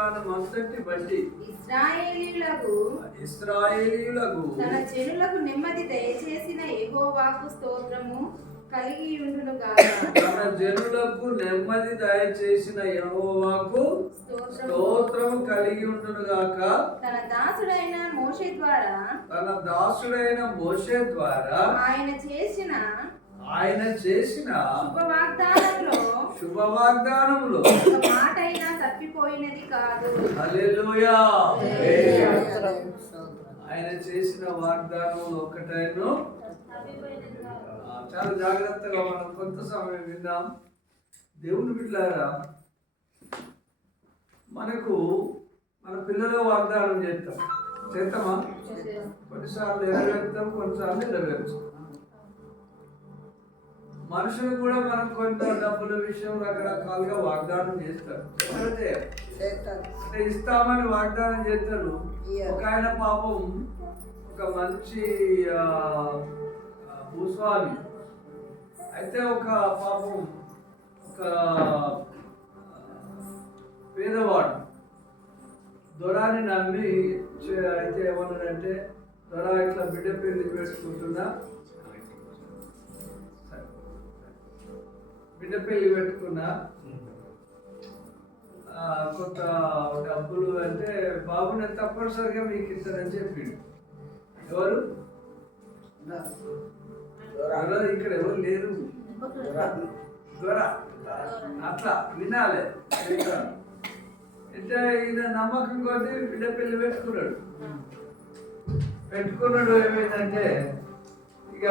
వాగ్దానం అంతటి బట్టి ఇశ్రాయేలీయులకు తన జనులకు నెమ్మది దయచేసిన యెహోవాకు స్తోత్రము కలిగి ఉండును గాక. తన జనులకు నెమ్మది దయచేసిన యెహోవాకు స్తోత్రము కలిగి ఉండును గాక. తన దాసుడైన మోషే ద్వారా ఆయన చేసిన శుభవాగ్దానంలో ఒక మాట అయినా తప్పిపోయినది కాదు. హల్లెలూయా. ఆయన చేసిన వాగ్దానంలో ఒకటైనా చాలా జాగ్రత్తగా మనం కొంత సమయం విందాం. దేవుని బిడ్డలారా, మనకు మన పిల్లలు వాగ్దానం చేస్తామా? కొన్నిసార్లు నెరవేరుతాం, కొన్నిసార్లు నెరవేర్చాం. మనుషులు కూడా మనం కొంత డబ్బుల విషయం రకరకాలుగా వాగ్దానం చేస్తారు. అంటే ఇస్తామని వాగ్దానం చేస్తారు. ఒక ఆయన పాపం ఒక మంచి భూస్వామి అయితే, ఒక పాపం ఒక పేదవాడు దొరాని నమ్మి అయితే ఏమన్నాడంటే, దొరా ఇట్లా బిడ్డ పెళ్లి పెట్టుకుంటున్నా, బిడ్డ పెళ్లి పెట్టుకున్నా, కొంత డబ్బులు అంటే బాబుని తప్పనిసరిగా మీకు ఇస్తారని చెప్పిండు. ఎవరు? ఇక్కడ ఎవరు లేరు. అట్లా వినాలి. అంటే ఈయన నమ్మకం కొద్ది బిడ్డ పెళ్లి పెట్టుకున్నాడు. ఏమైందంటే ఇక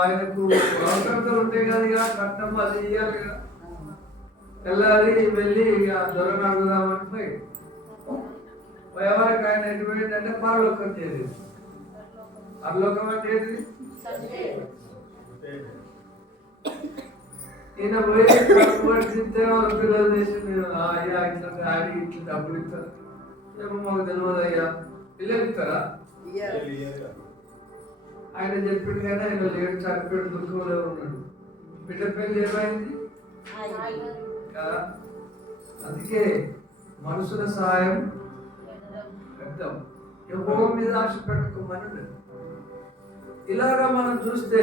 ఆయనకు అవసరంతో ఉంటాయి కదా, ఇక కట్నం అది ఇవ్వాలి కదా. తెల్లారి వెళ్ళి ఇక దొరను అడుగుదామని పోయి ఎవరికి ఆయన ఎటు పోయిందంటే పరలోకం చేది. పరలోకం అంటే ఏంటి? ఈయన పోయి పడితే వాళ్ళ పిల్లలు చేసి అయ్యా ఇట్లా డాడీ ఇట్లా డబ్బులు ఇస్తారు. ఏమో మాకు తెలియదు అయ్యా. పిల్లలు ఇస్తారా? ఆయన చెప్పిండు కానీ ఆయన లేడు, చనిపోయాడు, దుఃఖంలో ఉన్నాడు. బిడ్డ పెళ్లి ఏమైంది కదా. అందుకే మనుషుల సహాయం పెద్దాం, యెహోవా మీద ఆశ పెట్టుకోమని. ఇలాగా మనం చూస్తే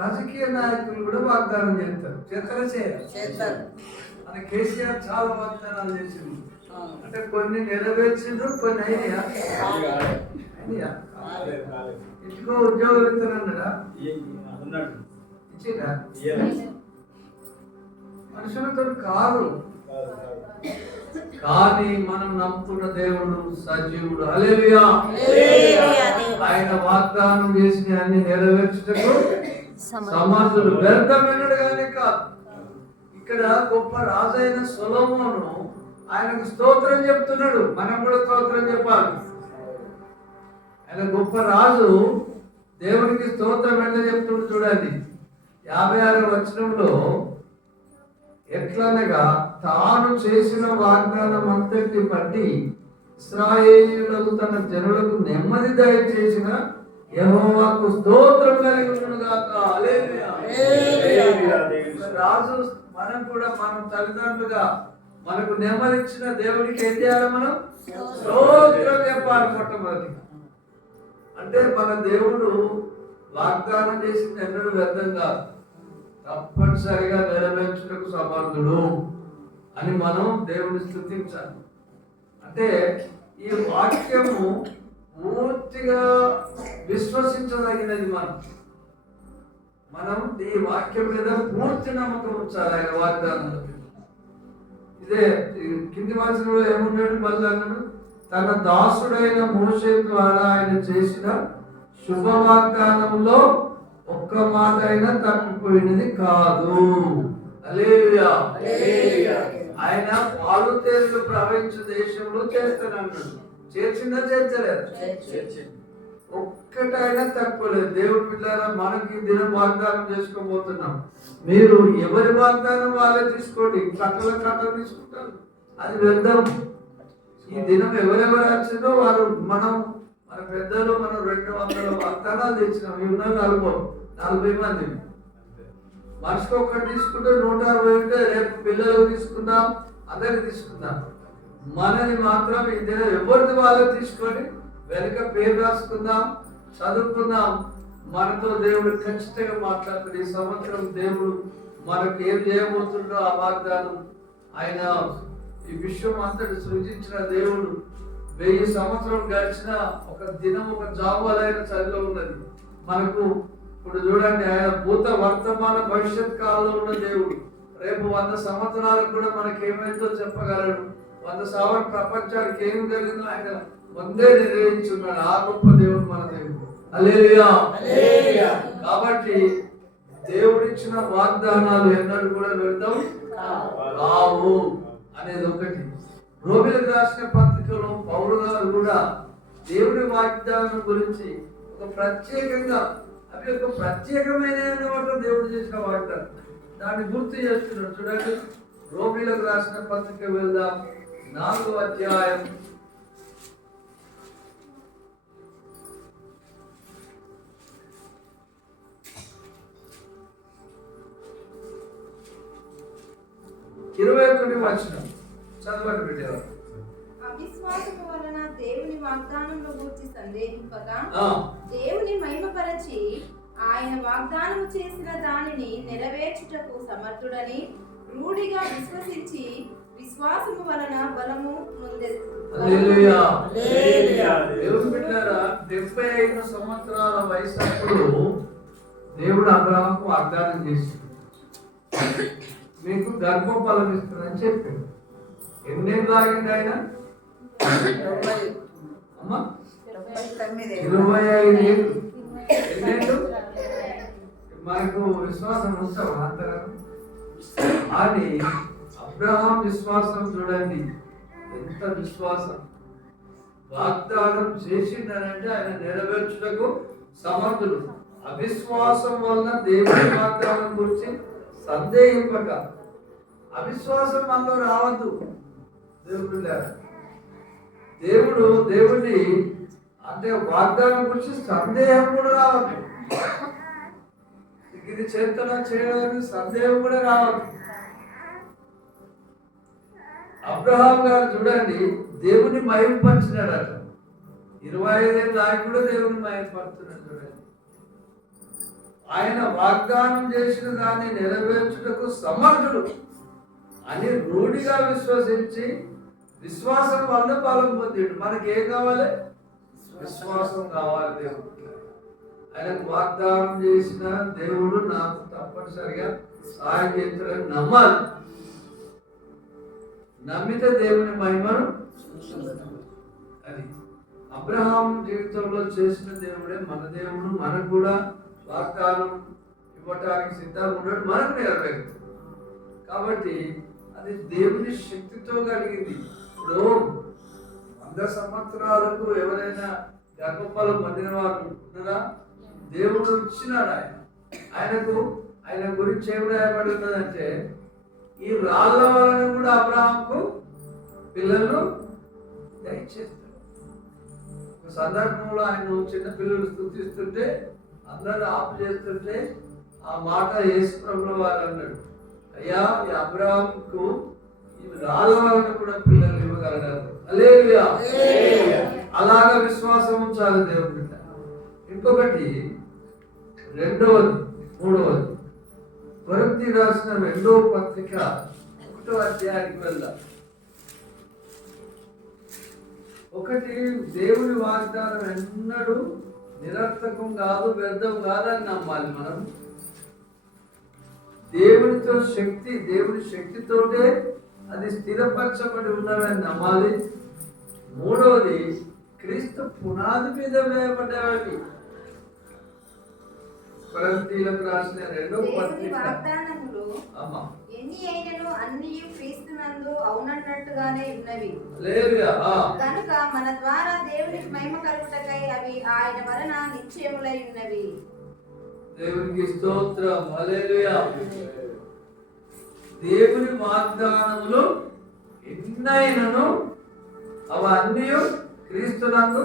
రాజకీయ నాయకులు కూడా వాగ్దానం చేస్తారు. మన కేసీఆర్ చాలా వాగ్దానాలు చేసిండు. అంటే కొన్ని నెరవేర్చిండ్రు, కొన్ని అయినాయా? ఇంటికో ఉద్యోగం ఇస్తానన్నాడా? ఇచ్చిందా? మనుషులతో కాదు, కానీ మనం నమ్ముతున్న దేవుడు సజీవుడు. హల్లెలూయా. ఆయన వాగ్దానం చేసిన అన్ని నెరవేర్చుటకు సమర్థుడు. వ్యర్థమైనడు కానీ కాదు. ఇక్కడ గొప్ప రాజైన సొలొమోను ఆయనకు స్తోత్రం చెప్తున్నాడు. మనం కూడా స్తోత్రం చెప్పాలి. ఆయన గొప్ప రాజు, దేవునికి స్తోత్రం ఎట్లా చెప్తున్నాడు చూడండి. 56వ వచనంలో ఎట్లనగా తాను చేసిన వాగ్దానం అంతటి బట్టి ఇశ్రాయేలీయులకు తన జనులకు నెమ్మది దయచేసిన యెహోవాకు స్తోత్రం కలిగి ఉండును గాక. హల్లెలూయా. రాజు మనం కూడా మనం తల్లిదండ్రులుగా మనకు నెమ్మది ఇచ్చిన దేవునికి ఏం చేయాలి? మనం స్తోత్రం చెప్పాలి మొట్టమొదటి. అంటే మన దేవుడు వాగ్దానం చేసిన ఎన్నడూ వ్యర్థం కాదు, తప్పనిసరిగా నెరవేర్చుటకు సమర్థుడు అని మనం దేవుని స్తుతించాలి. అంటే ఈ వాక్యము పూర్తిగా విశ్వసించదగినది. మనం ఈ వాక్యం మీద పూర్తి నమ్మకం ఉంచాలి. ఆయన వాగ్దానంలో ఇదే కింది వచనంలో ఏమున్నాడు? మళ్ళీ అన్నాడు, తన దాసుడైన మోషే ద్వారా ఆయన చేసిన శుభ వాగ్దానంలో ఒక్క మాట అయినా తప్పిపోయినది కాదు. హల్లెలూయా. ఆయన పాలు తేనెలు ప్రవహించే దేశంలో చేస్తానన్నాడు. చేర్చిందా? చేర్చలేదు. ఒక్కటైనా తక్కువలేదు. దేవుడి బిడ్డలారా, మనకి దినం వాగ్దానం చేసుకోబోతున్నాం. మీరు ఎవరి వాగ్దానం వాళ్ళే తీసుకోండి. కట్టలు తీసుకుంటారు, అది వ్యర్థం. ఈ దినం ఎవరెవరు వచ్చిందో వారు మన పెద్దలు 200 వాగ్దానాలు తెచ్చినాం. ఈ ఉన్న 40 మంది మనిషికి ఒక్కటి తీసుకుంటే 160 ఉంటే రేపు పిల్లలకు తీసుకుందాం, అందరికి తీసుకుందాం. మనది మాత్రం ఈ దినం ఎవరిది వాళ్ళు తీసుకొని వెనక పేరు రాసుకుందాం, చదువుకుందాం. మనతో దేవుడు ఖచ్చితంగా మాట్లాడుతుంది. ఈ సంవత్సరం దేవుడు మనకు ఏం చేయబోతుండో ఆ వాగ్దానం ఆయన ఈ విశ్వం అంతటి సృజించిన దేవుడు 1000 సంవత్సరం గడిచిన ఒక దినం ఒక జాబులైన చదిలో ఉన్నది మనకు. ఇప్పుడు చూడండి, ఆయన భూత వర్తమాన భవిష్యత్ కాలంలో ఉన్న దేవుడు. రేపు 100 సంవత్సరాలకు కూడా మనకి ఏమైందో చెప్పగలడు. 100 సంవత్సరాల ప్రపంచానికి ఏమి జరిగిందో ఆయన ముందే నిర్వహించున్నాడు. ఆ గొప్ప దేవుడు మన దేవుడు. హల్లెలూయా. కాబట్టి దేవుడిచ్చిన వాగ్దానాలు ఎన్నడూ కూడా వ్యర్థం కావు అనేది ఒకటి. రోమిలకు రాసిన పత్రికలో పౌలు గారు కూడా దేవుడి వాగ్దానం గురించి ఒక ప్రత్యేకంగా అవి ఒక ప్రత్యేకమైన దేవుడు చేసిన వాగ్దానం దాన్ని గుర్తు చేస్తున్నాడు. చూడండి, రోమిలకు రాసిన పత్రిక వెళ్దాం, 4వ అధ్యాయం 21వ వచనం చదవండి బిడ్డలారా. అవిశ్వాసము వలన దేవుని వాగ్దానమును గూర్చి సందేహింపగా దేవుని మహిమపరచి ఆయన వాగ్దానము చేసిన దానిని నెరవేర్చుటకు సమర్థుడని రూఢిగా విశ్వసించి విశ్వాసము వలన బలము నొందెను. హల్లెలూయా. దేవుని బిడ్డలారా, 75 సంవత్సరాల వయసప్పుడు దేవుడు అబ్రహాముకు వాగ్దానం చేశాడు, మీకు గర్భఫలం ఇస్తుందని చెప్పాడు. ఎన్నేళ్ళు ఆగింది ఆయన? 25 ఏళ్ళు. ఎన్నేళ్ళు? మనకు విశ్వాసం ఉంచాం అంతరం అని. అబ్రహాం విశ్వాసం చూడండి, ఎంత విశ్వాసం. వాగ్దానం చేసిందనంటే ఆయన నెరవేర్చుటకు సమర్థుడు. అవిశ్వాసం వలన దేవుని వాగ్దానం గురించి సందేహింపక. అవిశ్వాసం మనలో రావద్దు. దేవుడిని అంటే వాగ్దానం గురించి సందేహం కూడా రావద్దు. ఇది చేతన చేయడానికి సందేహం కూడా రావద్దు. అబ్రహాం గారు చూడండి, దేవుని మహిమపరిచినాడట. 25 ఏళ్ళ ఆయన కూడా దేవుని మహిమపరుస్తున్నాడు. చూడండి, ఆయన వాగ్దానం చేసిన దాన్ని నెరవేర్చుటకు సమర్థుడు అని రూఢిగా విశ్వసించి విశ్వాసం వల్ల బలం పొందాడు. మనకి ఏం కావాలి? విశ్వాసం కావాలి. దేవుడు ఆయనకు వాగ్దానం చేసిన దేవుడు నాకు తప్పనిసరిగా సహాయం చేస్తాడని నమ్మాలి. నమ్మితే దేవుని మహిమను అది అబ్రహాం జీవితంలో చేసిన దేవుడే మన దేవుడు. మనకు కూడా వాగ్దానం ఇవ్వటానికి సిద్ధంగా ఉన్నాడు, మనకు నెరవేరుతుంది. కాబట్టి అది దేవుని శక్తితో కలిగింది. ఇప్పుడు 100 సంవత్సరాలకు ఎవరైనా గర్భఫలం పొందిన వారు ఉన్నారా? దేవుడు ఇచ్చినాడు. ఆయన గురించి ఏమి రాయబడి ఉన్నదంటే, ఈ రాళ్ళ వలన కూడా అబ్రహాంకు పిల్లలు దయచేస్తారు. ఒక సందర్భంలో ఆయన చిన్న పిల్లలు స్తుతిస్తుంటే అందరూ ఆపు చేస్తుంటే ఆ మాట యేసు ప్రభువు వారు అన్నాడు, అయ్యా ఈ అబ్రహాంకు ఈ రాళ్ళ వలన కూడా పిల్లలు ఇవ్వగలగారు. హల్లెలూయా. అలాగ విశ్వాసం ఉంచాలి దేవుడి. ఇంకొకటి రెండవది, మూడవది, కొరింథీ రాసిన 2వ పత్రిక 1వ అధ్యాయానికి వెళ్దాం. ఒకటి, దేవుని వాగ్దానం ఎన్నడూ నిరర్థకం కాదు, వ్యర్థం కాదని నమ్మాలి. మనం దేవుడితో శక్తి, దేవుడి శక్తితోటే అది స్థిరపరచబడి ఉన్నవని నమ్మాలి. మూడవది, క్రీస్తు పునాది మీద వేయబడ్డవి. కొరింథీయులకు రాసిన 2వ పత్రిక ఎన్ని అయినను అన్ని క్రీస్తునందు అవునన్నట్టుగానే ఉన్నవి. కనుక మన ద్వారా దేవునికి మహిమ కలుగుటకై అవి ఆయన వలన నిశ్చయములై ఉన్నవి. దేవునికి స్తోత్రం. హల్లెలూయా. దేవుని వాగ్దానములు ఎన్నైనను అవన్నీ క్రీస్తునందు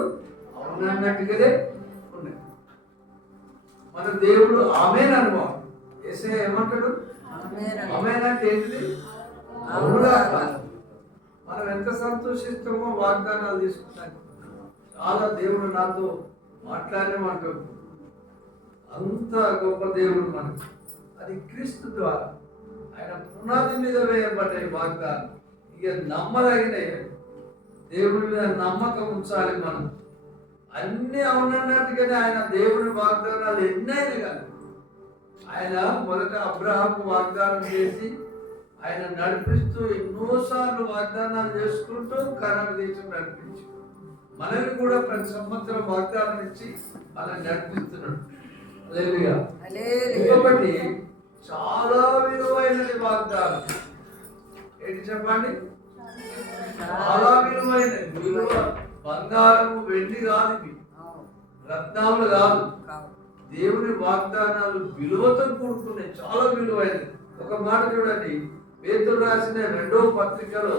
అవునన్నట్టుగానే ఉన్నాయి. మన దేవుడు ఆమేన్ అనుభవం. యేసయ్య ఏమంటాడు? ఆమేన్ అంటే ఏంటిది? అవునుగా. మనం ఎంత సంతోషిస్తామో వాగ్దానాలు తీసుకుంటాం. చాలా దేవుడు నాతో మాట్లాడేమంటాడు. అంత గొప్ప దేవుడు మనకు. అది క్రీస్తు ద్వారా ఆయన పునాది మీద వేయబడ్డాయి వాగ్దానం. ఇక నమ్మదగినవి. దేవుడి మీద నమ్మకం ఉంచాలి మనం. అన్ని అవునన్నట్టుగానే ఆయన దేవుడి వాగ్దానాలు ఎన్నైనా కానీ ఆయన మొదట అబ్రహాము వాగ్దానం చేసి ఆయన నడిపిస్తూ ఎన్నోసార్లు వాగ్దానాలు చేసుకుంటూ కనాను దేశం నడిపించి మనల్ని కూడా ప్రతి సంవత్సరం వాగ్దానం ఇచ్చి అలా నడిపిస్తున్నాడు. హల్లెలూయా. ఇంకొకటి చాలా విలువైనది వాగ్దానం. ఏంటి చెప్పండి? చాలా విలువైనది. విలువ బంగారము వెండి కాదు, ఇవి రత్నాలు కాదు. దేవుని వాగ్దానాలు విలువతో కూడుకున్నాయి, చాలా విలువైనది. ఒక మాట చూడండి, పేతురు రాసిన 2వ పత్రికలో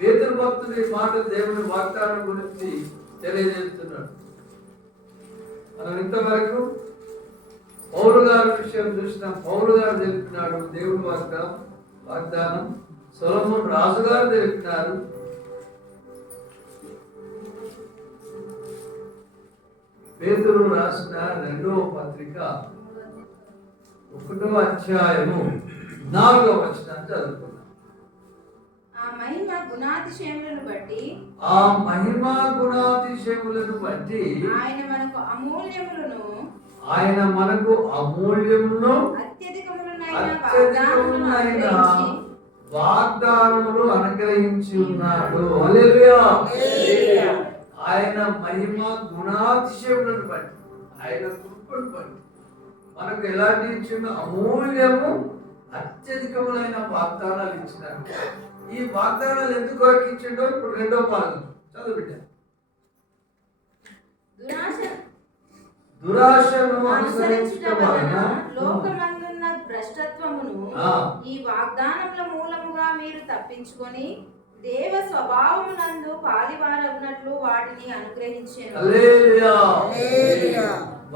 పేతురు భక్తుడి మాట దేవుని వాగ్దానం గురించి తెలియజేస్తున్నాడు. మనం ఇంతవరకు పౌలు గారి విషయం చూసినాం. పౌలు గారు తెలుపుతున్నాడు దేవుని వాగ్దానం. సొలొమోను రాజు గారు తెలుపుతున్నారు. పేతురు రాసిన 2వ పత్రిక 1వ అధ్యాయము 4వ వచనాన్ని చదువుకున్నాం. ఆ మహిమ గుణాతిశయములను బట్టి ఆయన మనకు అమూల్యములను అత్యధికములైన వాగ్దానములు అనుగ్రహించి ఉన్నాడు. హల్లెలూయా. ఆయన మహిమ గుణాతిశయములను బట్టి, ఆయన కృపను బట్టి మనకు ఎలాంటి ఇచ్చిన అమూల్యము అత్యధికములైన వాగ్దానాలు ఇచ్చినాడు. ఈ వాగ్దానాలు ఎందుకు ఇచ్చిండో ఇప్పుడు 2వ భాగం చదువు బిడ్డ. దురాశను అనుసరించడం వలన లోకమందున్న భ్రష్టత్వమును ఈ వాగ్దానముల మూలముగా మీరు తప్పించుకొని దేవ స్వభావమునందు పాలివారగునట్లు వాటిని అనుగ్రహించెను. హల్లెలూయా.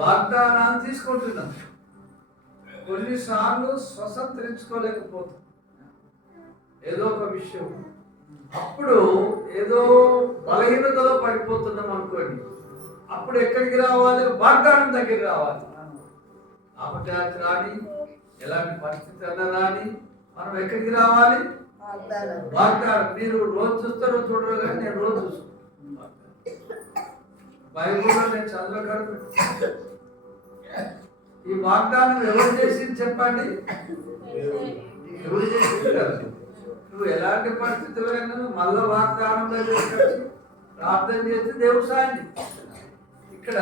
వాగ్దానాన్ని తీసుకుంటున్నాం. కొన్నిసార్లు స్వతంత్రించుకోలేకపోతాం ఏదో ఒక విషయం. అప్పుడు ఏదో బలహీనతలో పడిపోతున్నాం అనుకోండి. అప్పుడు ఎక్కడికి రావాలి? వాగ్దానం దగ్గర రావాలి. అపచారం రాని, ఎలాంటి పరిస్థితి అన్నా రాని, మనం ఎక్కడికి రావాలి? వాగ్దానం. మీరు రోజు చూస్తారో చూడరు కానీ నేను రోజు చూస్తాను. బైబిల్లో నేను చదవగలను. ఈ వాగ్దానం ఎవరు చేసింది చెప్పండి? ఎవరు చేసింది? నువ్వు ఎలాంటి పరిస్థితులైనా మళ్ళా వాగ్దానం దగ్గరికి ప్రార్థన చేస్తే దేవుడు సాయండి. ఇక్కడ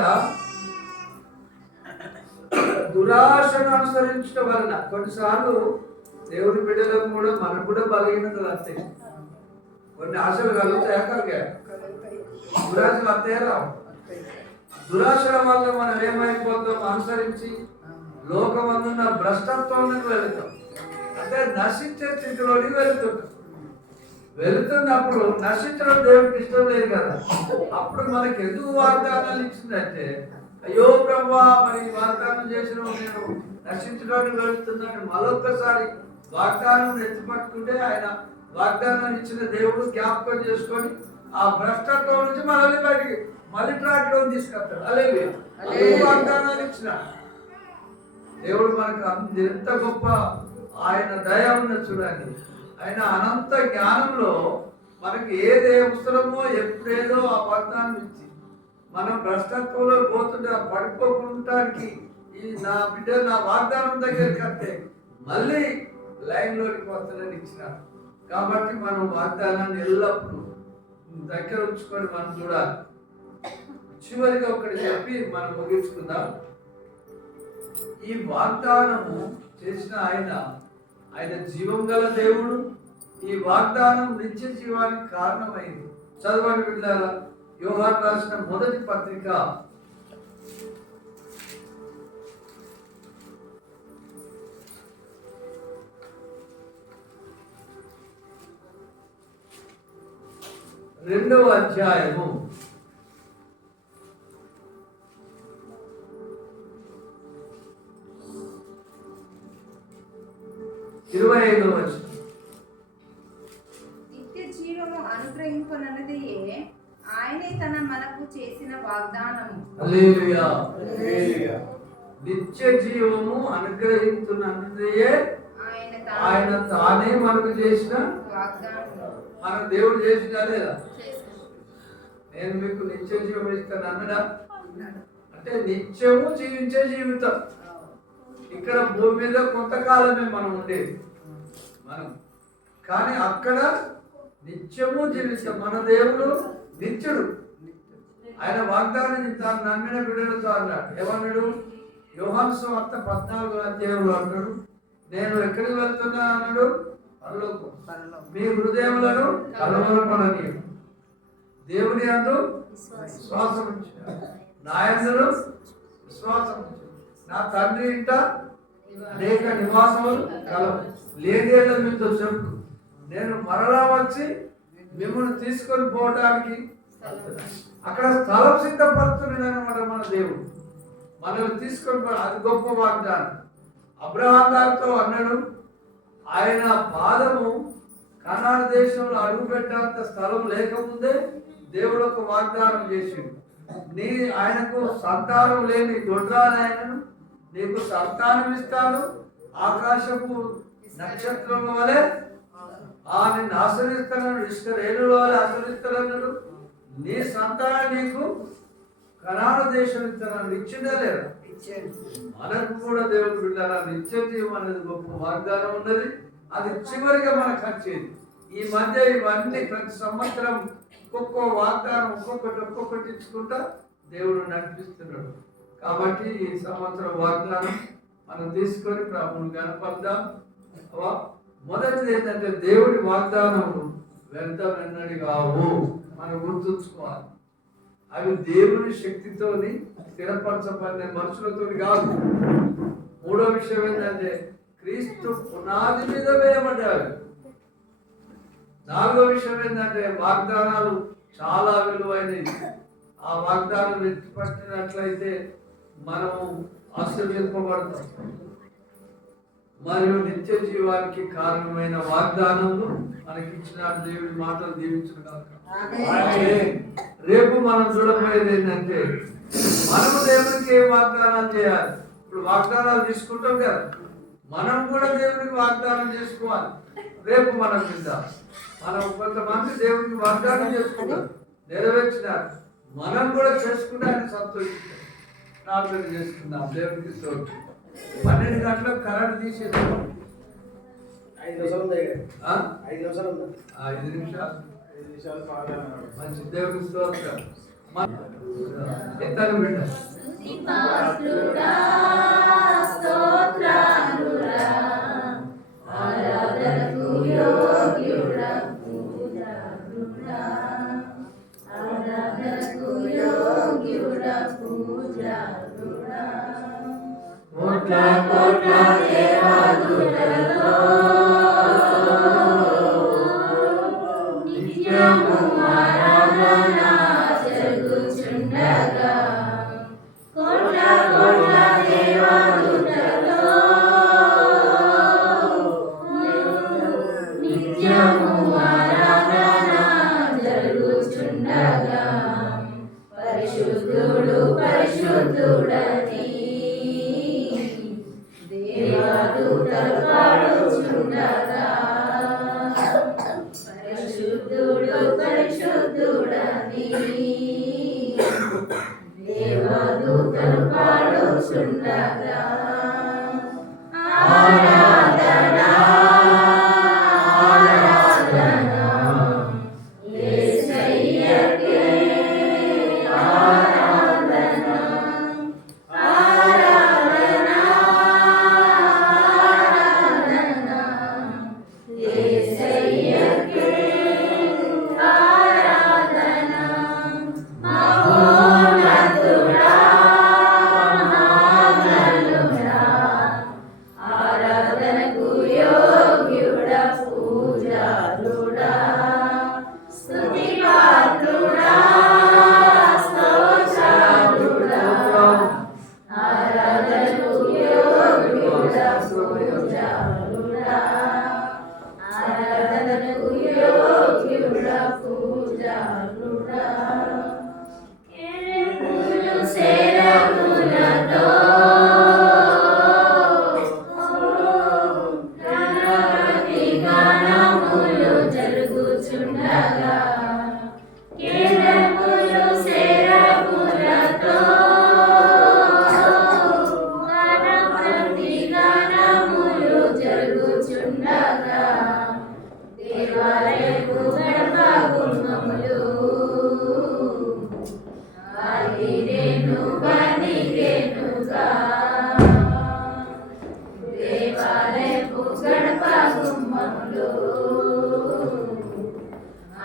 దురాశను అనుసరించడం వలన కొన్నిసార్లు దేవుని బిడ్డలకు కూడా మనకు కూడా బలహీనతలు వస్తాయి. కొన్ని ఆశలు కలుగుతాయి, అక్కడికే దురాశలు వస్తాయి రావు. దురాశల వల్ల మనం ఏమైపోతాం? అనుసరించి లోకమందున్న భ్రష్టత్వంలోకి వెళుతాం. అంటే నశించే స్థితిలోకి వెళుతున్నప్పుడు నశించడం దేవుడికి ఇష్టం లేదు కదా. అప్పుడు మనకి ఎందుకు వాగ్దానాలు ఇచ్చిందంటే, అయ్యో ప్రభువా, మరి వాగ్దానం చేసిన నేను నశించడానికి వెళుతున్నాను. మరొక్కసారి వాగ్దానం ఎత్తిపట్టుకుంటే ఆయన వాగ్దానం ఇచ్చిన దేవుడు జ్ఞాపకం చేసుకొని ఆ భ్రష్టత్వం నుంచి మనల్ని బయటికి మళ్ళీ ట్రాక్లో తీసుకొస్తాడు. అలాగే వాగ్దానాలు ఇచ్చిన దేవుడు మనకు ఎంత గొప్ప ఆయన దయ ఉన్న చూడండి. ఆయన అనంత జ్ఞానంలో మనకి ఏది అవసరమో ఎప్పుడేదో ఆ వాగ్దానం ఇచ్చి మనం భ్రష్టత్వంలో పోతుంటే ఆ పడిపోకుంటానికి ఈ నా బిడ్డ నా వాగ్దానం దగ్గరికి వస్తే మళ్ళీ లైన్లోకి వస్తానని ఇచ్చినాడు. కాబట్టి మనం వాగ్దానాన్ని ఎల్లప్పుడూ దగ్గర ఉంచుకొని మనం చూడాలి. చివరిగా ఒకటి చెప్పి మనం ముగించుకుందాం. ఈ వాగ్దానము చేసిన ఆయన జీవం గల దేవుడు. ఈ వాగ్దానం నిత్య జీవానికి కారణమైంది. చదవండి బిడ్డలారా, యోహాను రాసిన మొదటి పత్రిక 2వ అధ్యాయము 25వ వచనం. నిత్య జీవము అనుగ్రహింపునన్నది ఆయనే తన మనకు చేసిన వాగ్దానము. హల్లెలూయా. నిత్య జీవము అనుగ్రహించున్నదే ఆయన తానే మనకు చేసిన వాగ్దానము. మన దేవుడు చేసినా లేదా? నేను మీకు నిత్య జీవం ఇస్తాను అన్నడా? అంటే నిత్యము జీవించే జీవితం. ఇక్కడ భూమి మీద కొంతకాలమే మనం ఉండేది మనం, కానీ అక్కడ నిత్యము జీవిస్తాం. మన దేవుడు నిత్యుడు. ఆయన వాగ్దానం తాను నమ్మిన బిడ్డలతో అన్నాడు. ఏమన్నాడు? యోహాను సువార్త 14వ అధ్యాయంలో అంటాడు, నేను ఎక్కడికి వెళ్తున్నా అన్నాడు? పరలోకం. మీ హృదయములను కలవరపడని దేవుని యందు విశ్వాసం ఉంచాడు, నా యందు విశ్వాసం ఉంచాడు. నా తండ్రి ఇంట అనేక నివాసములు కలవు, లేదేళ్ళ మీతో చెప్పు, నేను మరలా వచ్చి మిమ్మల్ని తీసుకొని పోవడానికి అక్కడ స్థలం సిద్ధపడుతున్నాడు అనమాట మన దేవుడు. మనల్ని తీసుకొని అది గొప్ప వాగ్దానం. అబ్రహాం గారితో అన్నాడు, ఆయన పాదము కనాను దేశంలో అడుగు పెట్టేంత స్థలం లేకముందే దేవుడు ఒక వాగ్దానం చేసిండు. ఆయనకు సంతానం లేని దొడ్రాలైనను నీకు సంతానం ఇస్తాను, ఆకాశపు నక్షత్రం వలె నిన్ను ఆశ్రయిస్తానన్నాడు, ఇశ్రాయేలు వలె ఆశ్రయిస్తానన్నాడు, నీ సంతానం నీకు కనాను దేశం ఇస్తానన్నాడు. ఇచ్చిందా లేదా? మనకు కూడా దేవుడు బిడ్డారా నిత్య జీవం అనేది గొప్ప వాగ్దానం ఉన్నది. అది చివరిగా మనకు వచ్చేది. ఈ మధ్య ఇవన్నీ ప్రతి సంవత్సరం ఒక్కొక్క వాగ్దానం ఒక్కొక్కటి ఇచ్చుకుంటా దేవుడు నడిపిస్తున్నాడు. కాబట్టి ఈ సంవత్సరం వాగ్దానం మనం తీసుకొని ప్రభువుని కనపడదాం. మొదటిది ఏంటంటే దేవుడి వాగ్దానము వ్యర్థమైనది కావు, మనం గుర్తుంచుకోవాలి. అవి దేవుని శక్తితోని స్థిరపరచబడిన మనుషులతో కాదు. మూడో విషయం ఏంటంటే క్రీస్తు పునాది మీద వేయబడ్డారు. నాలుగో విషయం ఏంటంటే వాగ్దానాలు చాలా విలువైనవి. ఆ వాగ్దానం పట్టినట్లయితే మనము ఆశీర్వదింపబడతాం. మరియు నిత్య జీవానికి కారణమైన వాగ్దానములు మనకి ఇచ్చిన దేవుడి మాటలు దీవించుగాక. రేపు మనం చూడబోయేది ఏంటంటే మనము దేవునికి ఏ వాగ్దానాలు చేయాలి. ఇప్పుడు వాగ్దానాలు తీసుకుంటాం కదా, మనం కూడా దేవునికి వాగ్దానం చేసుకోవాలి. రేపు మనం విందాం. మనం కొంతమంది దేవునికి వాగ్దానం చేసుకుంటాం, నెరవేర్చినారు, మనం కూడా చేసుకుంటే ఆయన సంతోషిస్తాం. ప్రార్థన చేసుకుందాం. దేవునికి స్తోత్రం. 12 గంటలకు కరెంట్ తీసేద్దాం. 5 నిమిషాలు ఉంది. 5 నిమిషాలు మంచి దేవునికి స్తోత్రం. ఎత్తను బిడ్డ కేరములు శరములతో గానములు గానములు జరుగుచుండగా దేవాలయపు గడప గుమ్మములు అలిరేనుగా నిరేనుగా దేవాలయపు గడప గుమ్మములు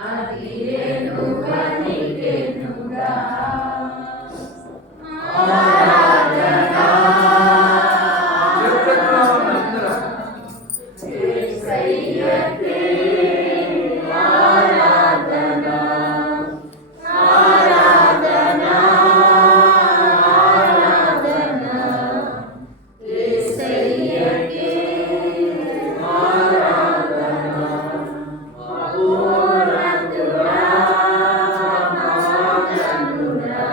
అలిరేనుగా నిరేనుగా యేసయ్యకే ఆరాధన ఆరాధన ఆరాధన యేసయ్యకే ఆరాధన మహోన్నతుడా మహాగణుడా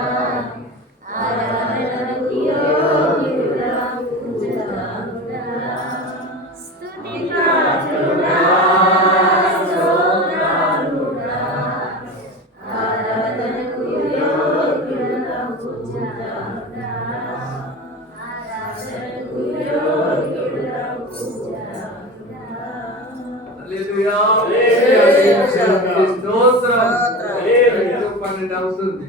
ఆరాధనకు యోగ్యుడా పూజితుడా స్తుతిపాత్రుడా స్తోత్రాలుడా ఆరాధనకు యోగ్యుడా పూజితుడా ఆరాధనకు యోగ్యుడా పూజితుడా హల్లెలూయా. స్తోత్రం. 12 అవుతుంది.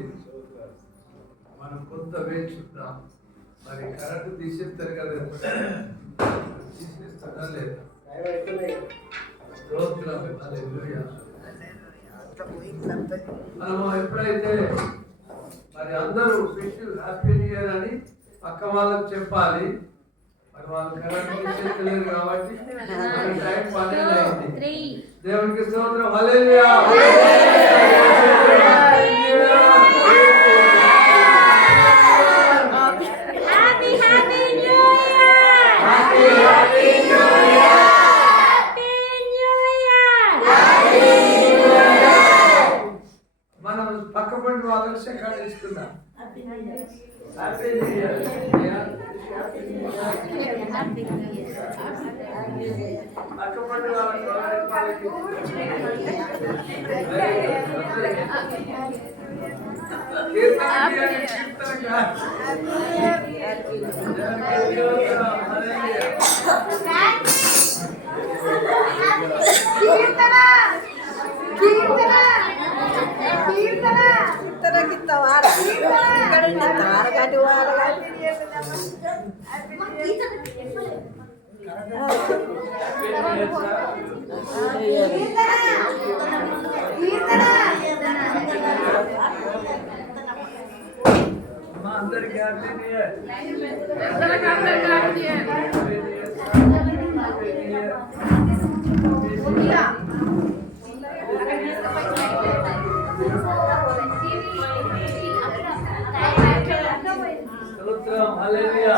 మనం కొంత వేచి చూద్దాం. మరి కరెంట్ తీసేస్తారు కదా, తీసేస్తారా లేదా? స్తోత్రం. హల్లెలూయా. మనము ఎప్పుడైతే మరి అందరూ విష్ హ్యాపీ న్యూ ఇయర్ అని పక్క వాళ్ళకి చెప్పాలి. మరి వాళ్ళు కరెంట్ తీసేయలేరు కాబట్టి మనకి టైం 12 అయింది. దేవునికి స్తోత్రం. Hallelujah. Happy happy new year happy happy new year. Happy new year మనం పక్క పండి వాళ్ళకి సెకండ్ ఇస్తున్నాం. Happy new year. పక్క పండి వాళ్ళకి అందరికి హ్యాపీ న్యూ ఇయర్. స్తోత్రం. హల్లెలూయా.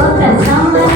ఒక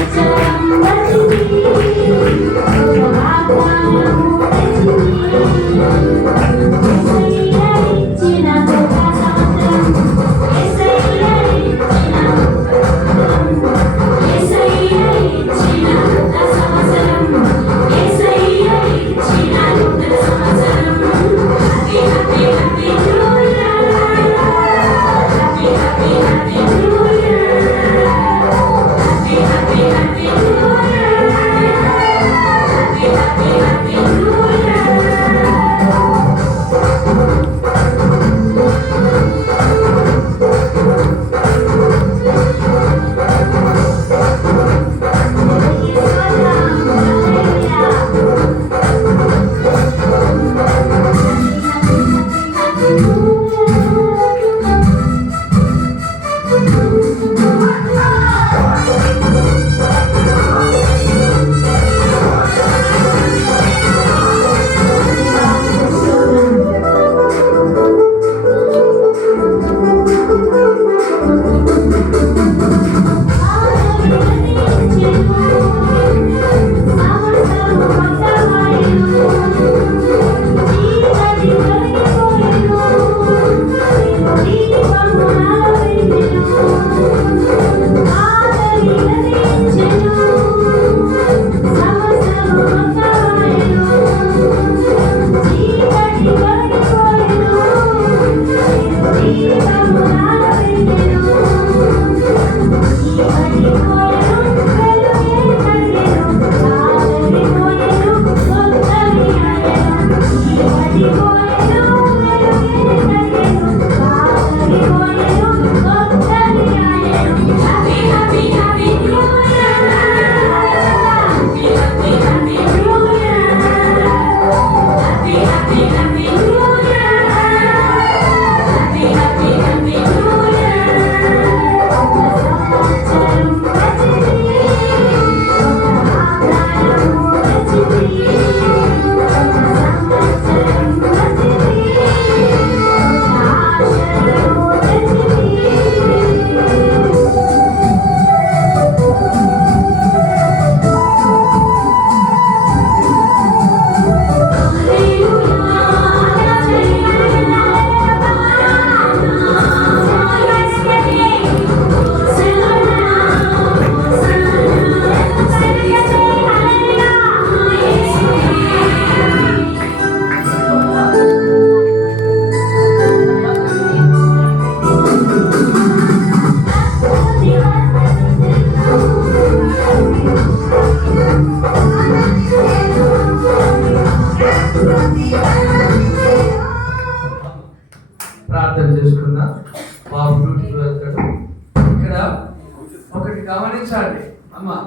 అమ్మా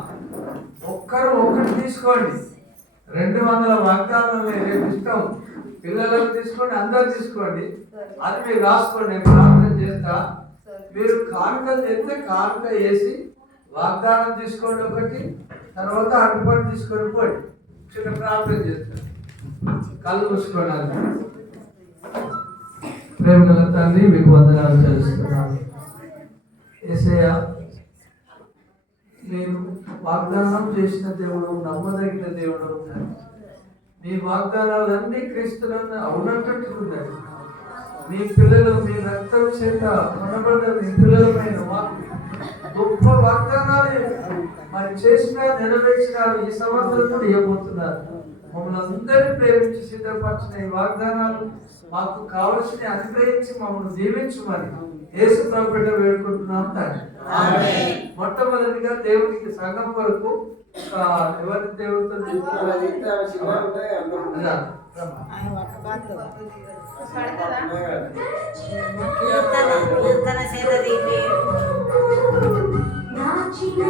ఒక్కరు ఒకటి తీసుకోండి. 200 వాగ్దానాలు రేపు ఇష్టం పిల్లలకు తీసుకోండి, అందరు తీసుకోండి. అది మీరు రాసుకోండి, నేను ప్రార్థన చేస్తా. మీరు కానుకలు తెస్తే కానుక వేసి వాగ్దానం తీసుకోండి ఒకటి, తర్వాత అటుపడి తీసుకొని పోండి. చిన్న ప్రార్థన చేస్తాను, కళ్ళు మూసుకోండి. ప్రేమ గల తండ్రి మీకు వందనాలు తెలుస్తున్నాను. యేసయ్య, మీరు వాగ్దానం చేసిన దేవుడు, నమ్మదగిన దేవుడు ఉన్నారు. మీ వాగ్దానాలన్నీ క్రీస్తులను అవునట్టు ఉన్నాయి. మీ పిల్లలు మీ రక్తం చేత కొనబడ్డ మీ పిల్లలమైన గొప్ప వాగ్దానాలు మరి చేసిన నెరవేర్చిన ఈ సంవత్సరం కూడా ఇవ్వబోతున్నారు. మమ్మల్ని అందరినీ ప్రేమించి సిద్ధపరిచిన ఈ వాగ్దానాలు మాకు కావలసిన అనుగ్రహించి మమ్మల్ని దీవించమని యేసు ప్రభువుతో వేడుకుంటున్నాం తండ్రి. మొట్టమొదటిగా దేవునికి సంఘం వరకు ఎవరి దేవుడితో కీర్తన సేదది కాచిన